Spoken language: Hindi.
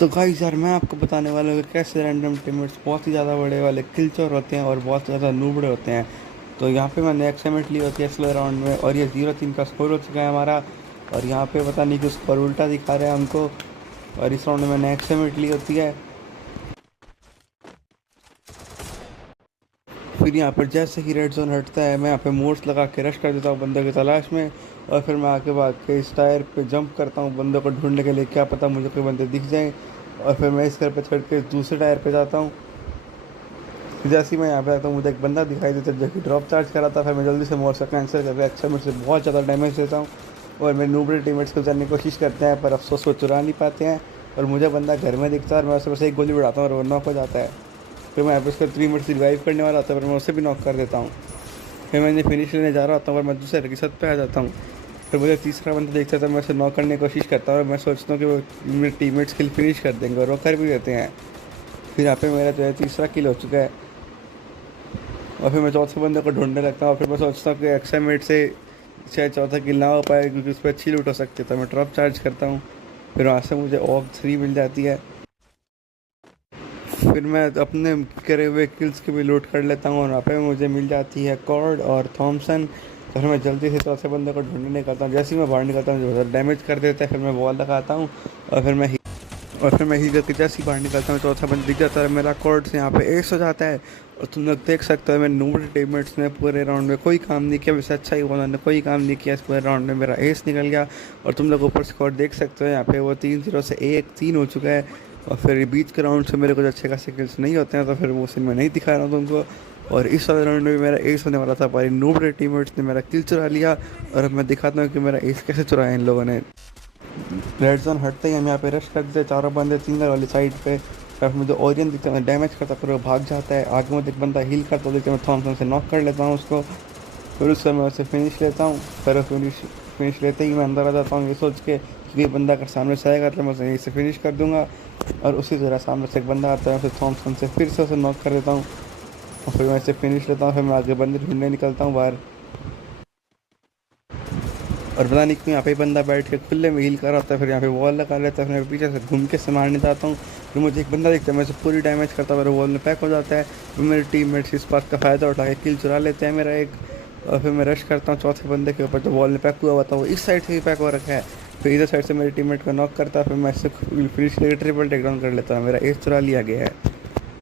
तो गाइस यार मैं आपको बताने वाला हूँ कि कैसे रैंडम टीममेट्स बहुत ही ज़्यादा बड़े वाले किलचोर होते हैं और बहुत ज़्यादा नूबड़े होते हैं। तो यहाँ पे मैंने एक्सएमएट ली होती है स्लो राउंड में और ये 0-3 का स्कोर हो चुका है हमारा। और यहाँ पे पता नहीं कि स्कोर उल्टा दिखा रहा है हमको। और इस राउंड में मैंने एक्सएमएट ली होती है। फिर यहाँ पर जैसे ही रेड जोन हटता है मैं यहाँ पे मोड्स लगा के रश कर देता हूँ बंदे की तलाश में। और फिर मैं आगे भाग के इस टायर पे जंप करता हूँ बंदों को ढूंढने के लिए, क्या पता मुझे कोई बंदे दिख जाएं। और फिर मैं इस घर पे चढ़ के दूसरे टायर पे जाता हूँ। जैसे ही मैं यहाँ पे आता हूँ मुझे एक बंदा दिखाई देता है जो कि ड्रॉप चार्ज करा था। फिर मैं जल्दी से मोड से कैंसिल करके एक्सएमएट से बहुत ज़्यादा डैमेज देता हूँ। और मेरे नूबड़े टीममेट्स को जानने की कोशिश करते हैं पर अफसोस वो चुरा नहीं पाते हैं। और मुझे बंदा घर में दिखता है और मैं उससे बस एक गोली उड़ाता हूँ और वो नॉक हो जाता है। फिर मैं यहाँ पे उसको 3 मिनट रिवाइव करने वाला होता है पर मैं उसे भी नॉक कर देता हूँ। फिर मैं इन्हें फिनिश लेने जा रहा होता हूँ पर मैं दूसरे की छत पे आ जाता हूँ। फिर मुझे तीसरा बंदा देखता है तो मैं उसे नॉक करने की कोशिश करता हूँ और मैं सोचता हूँ कि वो मेरे टीममेट्स किल फिनिश कर देंगे और वो कर भी देते हैं। फिर यहाँ पे मेरा जो है तीसरा किल हो चुका है। और फिर मैं चौथे बंदे को ढूंढने लगता हूँ और फिर मैं सोचता हूँ कि एक्साइटमेंट से शायद चौथा किल ना हो पाए क्योंकि उस पर अच्छी लूट हो सकती है। तो मैं ड्रॉप चार्ज करता हूँ। फिर वहाँ से मुझे ऑफ 3 मिल जाती है। फिर मैं अपने करे हुए किल्स की भी लूट कर लेता हूँ और वहाँ पे मुझे मिल जाती है कॉर्ड और थॉमसन। तो फिर मैं जल्दी से चौथे बंदे को ढूंढने निकलता हूँ। जैसे ही मैं बाहर निकलता हूँ जो डैमेज कर देता है फिर मैं वॉल लगाता हूँ। और फिर मैं हील करके जैसे ही बाहर निकलता हूँ चौथा बंदा दिख जाता है, मेरा कॉर्ड से यहाँ पे एस हो जाता है। और तुम लोग देख सकते हो मेरे नूबड़े टीममेट्स ने पूरे राउंड में कोई काम नहीं किया, वैसे अच्छा ही उन्होंने कोई काम नहीं किया, इस पूरे राउंड में मेरा एस निकल गया। और तुम लोग ऊपर स्कोर देख सकते हो यहाँ पे वो 3-0 से 1-3 हो चुका है। और फिर बीच के राउंड से मेरे कुछ अच्छे खासे किल्स नहीं होते हैं तो फिर वो सीन मैं नहीं दिखा रहा हूँ तुमको। और इस वाले राउंड में भी मेरा एस होने वाला था पर नूबड़े टीममेट्स ने मेरा किल चुरा लिया। और अब मैं दिखाता हूँ कि मेरा एस कैसे चुराया इन लोगों ने। रेड जोन हटते ही हम यहाँ पे रश कर देते, चारों बंदे 3 वाली साइड पे। फिर मुझे ओरियन दिखता है, मैं डैमेज करता फिर वो भाग जाता है। आगे मुझे एक बंदा हील करता देखते मैं थॉमसन से नॉक कर लेता हूँ उसको। फिर उससे मैं उसे फिनिश लेता हूँ। फिर फिनिश लेते ही मैं अंदर आ जाता हूँ ये सोच के कि ये बंदा अगर सामने से आएगा तो मैं उसे यहीं से फिनिश कर दूंगा। और उसी तरह सामने से एक बंदा आता है, फिर थॉमसन से फिर से उसे नॉक कर देता हूँ। और फिर मैं इसे फिनिश लेता हूँ। फिर मैं आगे बंदे ढूंढने निकलता हूँ बाहर। और पता नहीं क्यों यहाँ पे बंदा बैठ के खुले में हील कर रहा होता है, फिर यहाँ पे वॉल लगा लेता है, फिर मैं पीछे से घूम के से मारने जाता हूँ। फिर मुझे एक बंदा दिखता है, मैं उसे पूरी डैमेज करता हूँ, मेरे वॉल में पैक हो जाता है। फिर मेरे टीममेट्स इस बात का फ़ायदा उठा के किल चुरा लेते हैं मेरा एक। और फिर मैं रश करता हूँ चौथे बंदे के ऊपर जो वॉल में पैक हुआ हुआ था, वो इस साइड से भी पैक हो रखा है। फिर इधर साइड से मेरे टीममेट को नॉक करता है, फिर मैं इससे फिनिश लेकर ट्रिपल टेक डाउन कर लेता हूँ, मेरा एस चुरा लिया गया है।